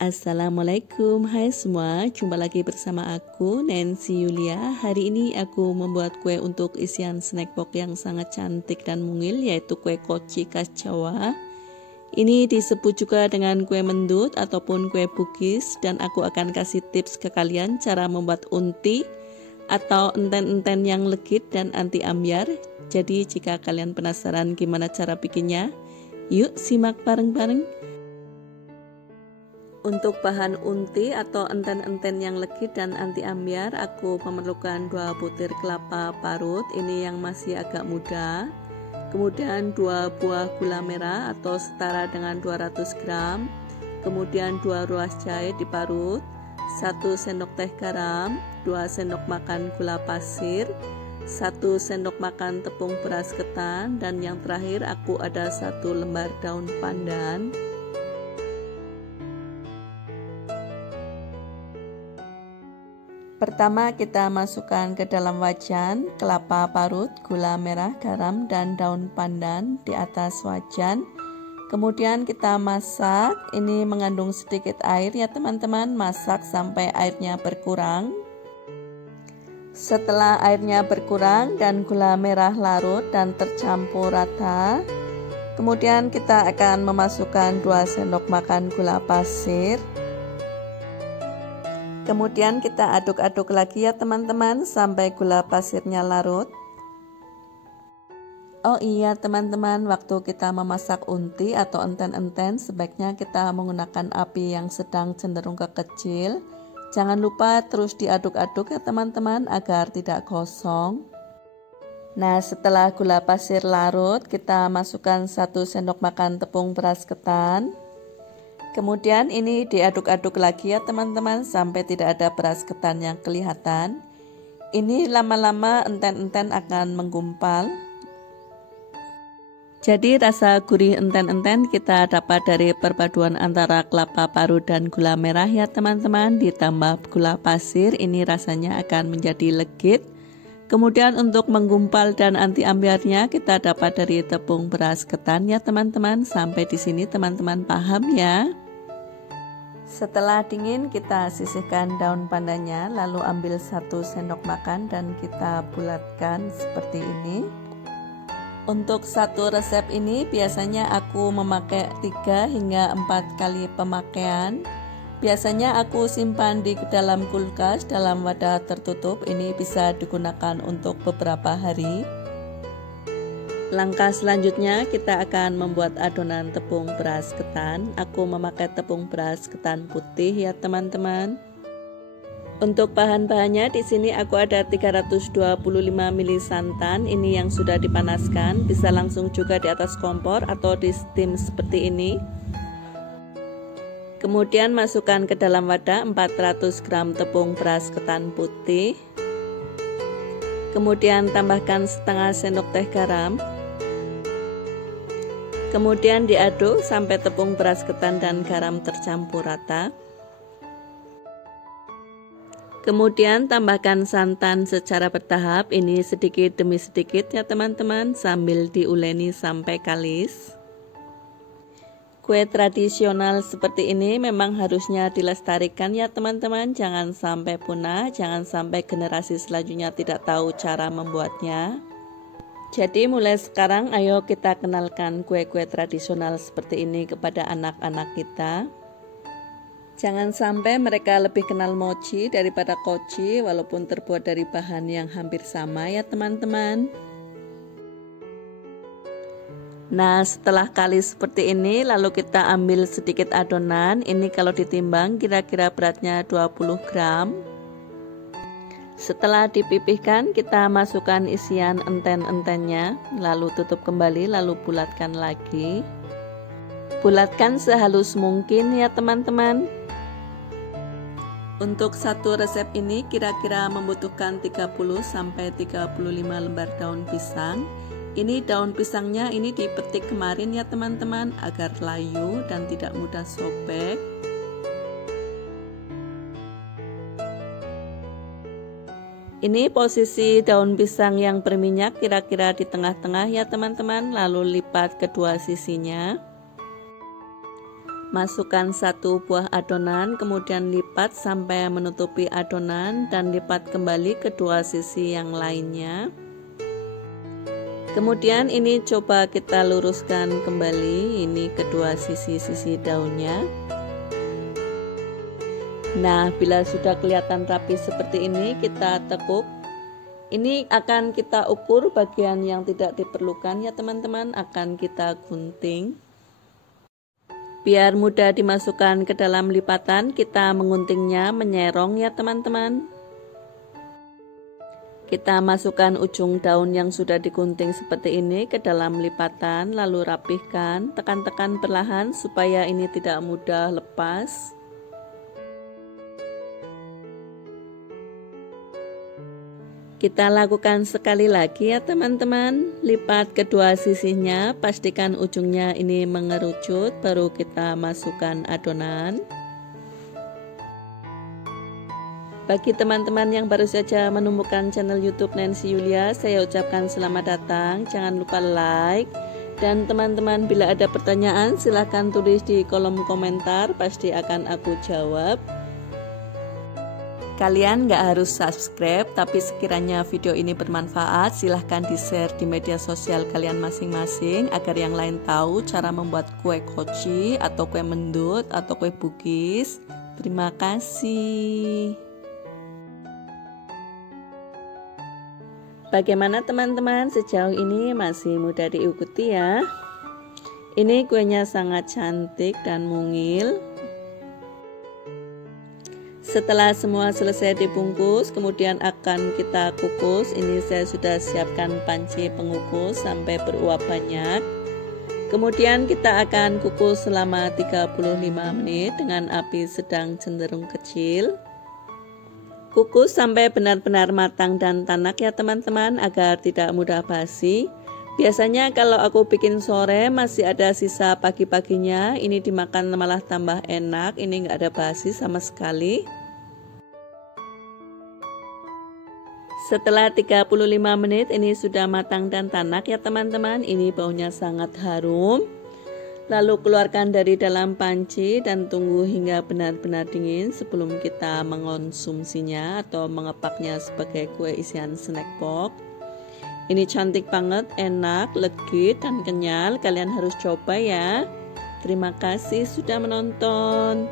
Assalamualaikum, hai semua, jumpa lagi bersama aku Nancy Yulia. Hari ini aku membuat kue untuk isian snack box yang sangat cantik dan mungil, yaitu kue koci khas Jawa. Ini disebut juga dengan kue mendut ataupun kue bugis, dan aku akan kasih tips ke kalian cara membuat unti atau enten-enten yang legit dan anti ambyar. Jadi jika kalian penasaran gimana cara bikinnya, yuk simak bareng-bareng. Untuk bahan unti atau enten-enten yang legit dan anti ambyar, aku memerlukan 2 butir kelapa parut, ini yang masih agak muda. Kemudian 2 buah gula merah atau setara dengan 200 gram. Kemudian 2 ruas jahe diparut, 1 sendok teh garam, 2 sendok makan gula pasir, 1 sendok makan tepung beras ketan, dan yang terakhir aku ada 1 lembar daun pandan. Pertama kita masukkan ke dalam wajan kelapa parut, gula merah, garam, dan daun pandan di atas wajan. Kemudian kita masak, ini mengandung sedikit air ya teman-teman, masak sampai airnya berkurang. Setelah airnya berkurang dan gula merah larut dan tercampur rata, kemudian kita akan memasukkan 2 sendok makan gula pasir. Kemudian kita aduk-aduk lagi ya teman-teman sampai gula pasirnya larut. Oh iya teman-teman, waktu kita memasak unti atau enten-enten sebaiknya kita menggunakan api yang sedang cenderung ke kecil. Jangan lupa terus diaduk-aduk ya teman-teman agar tidak gosong. Nah, setelah gula pasir larut, kita masukkan 1 sendok makan tepung beras ketan. Kemudian ini diaduk-aduk lagi ya teman-teman sampai tidak ada beras ketan yang kelihatan. Ini lama-lama enten-enten akan menggumpal. Jadi rasa gurih enten-enten kita dapat dari perpaduan antara kelapa parut dan gula merah ya teman-teman, ditambah gula pasir, ini rasanya akan menjadi legit. Kemudian untuk menggumpal dan anti ambyarnya kita dapat dari tepung beras ketan ya teman-teman. Sampai di sini teman-teman paham ya. Setelah dingin kita sisihkan daun pandannya, lalu ambil 1 sendok makan dan kita bulatkan seperti ini. Untuk satu resep ini biasanya aku memakai 3 hingga 4 kali pemakaian. Biasanya aku simpan di dalam kulkas dalam wadah tertutup, ini bisa digunakan untuk beberapa hari. Langkah selanjutnya kita akan membuat adonan tepung beras ketan. Aku memakai tepung beras ketan putih ya teman-teman. Untuk bahan-bahannya di sini aku ada 325 ml santan, ini yang sudah dipanaskan, bisa langsung juga di atas kompor atau di steam seperti ini. Kemudian masukkan ke dalam wadah 400 gram tepung beras ketan putih. Kemudian tambahkan setengah sendok teh garam. Kemudian diaduk sampai tepung beras ketan dan garam tercampur rata. Kemudian tambahkan santan secara bertahap, ini sedikit demi sedikit ya teman-teman, sambil diuleni sampai kalis. Kue tradisional seperti ini memang harusnya dilestarikan ya teman-teman, jangan sampai punah, jangan sampai generasi selanjutnya tidak tahu cara membuatnya. Jadi mulai sekarang ayo kita kenalkan kue-kue tradisional seperti ini kepada anak-anak kita. Jangan sampai mereka lebih kenal mochi daripada koci walaupun terbuat dari bahan yang hampir sama ya teman-teman. Nah, setelah kalis seperti ini lalu kita ambil sedikit adonan. Ini kalau ditimbang kira-kira beratnya 20 gram. Setelah dipipihkan kita masukkan isian enten-entennya, lalu tutup kembali, lalu bulatkan lagi. Bulatkan sehalus mungkin ya teman-teman. Untuk satu resep ini kira-kira membutuhkan 30-35 lembar daun pisang. Ini daun pisangnya ini dipetik kemarin ya teman-teman agar layu dan tidak mudah sobek. Ini posisi daun pisang yang berminyak kira-kira di tengah-tengah ya teman-teman, lalu lipat kedua sisinya. Masukkan 1 buah adonan, kemudian lipat sampai menutupi adonan dan lipat kembali kedua sisi yang lainnya. Kemudian ini coba kita luruskan kembali ini kedua sisi-sisi daunnya. Nah, bila sudah kelihatan rapi seperti ini, kita tekuk. Ini akan kita ukur bagian yang tidak diperlukan ya teman-teman, akan kita gunting. Biar mudah dimasukkan ke dalam lipatan, kita menguntingnya menyerong ya teman-teman. Kita masukkan ujung daun yang sudah digunting seperti ini ke dalam lipatan, lalu rapihkan, tekan-tekan perlahan supaya ini tidak mudah lepas. Kita lakukan sekali lagi ya teman-teman. Lipat kedua sisinya, pastikan ujungnya ini mengerucut, baru kita masukkan adonan. Bagi teman-teman yang baru saja menemukan channel YouTube Nancy Yulia, saya ucapkan selamat datang. Jangan lupa like. Dan teman-teman bila ada pertanyaan silahkan tulis di kolom komentar, pasti akan aku jawab. Kalian nggak harus subscribe, tapi sekiranya video ini bermanfaat, silahkan di-share di media sosial kalian masing-masing agar yang lain tahu cara membuat kue koci atau kue mendut atau kue bugis. Terima kasih. Bagaimana teman-teman, sejauh ini masih mudah diikuti ya. Ini kuenya sangat cantik dan mungil. Setelah semua selesai dibungkus, kemudian akan kita kukus. Ini saya sudah siapkan panci pengukus sampai beruap banyak. Kemudian kita akan kukus selama 35 menit dengan api sedang cenderung kecil. Kukus sampai benar-benar matang dan tanak ya teman-teman, agar tidak mudah basi. Biasanya kalau aku bikin sore masih ada sisa pagi-paginya, ini dimakan malah tambah enak, ini nggak ada basi sama sekali. Setelah 35 menit ini sudah matang dan tanak ya teman-teman. Ini baunya sangat harum. Lalu keluarkan dari dalam panci dan tunggu hingga benar-benar dingin sebelum kita mengonsumsinya atau mengepaknya sebagai kue isian snack box. Ini cantik banget, enak, legit dan kenyal. Kalian harus coba ya. Terima kasih sudah menonton.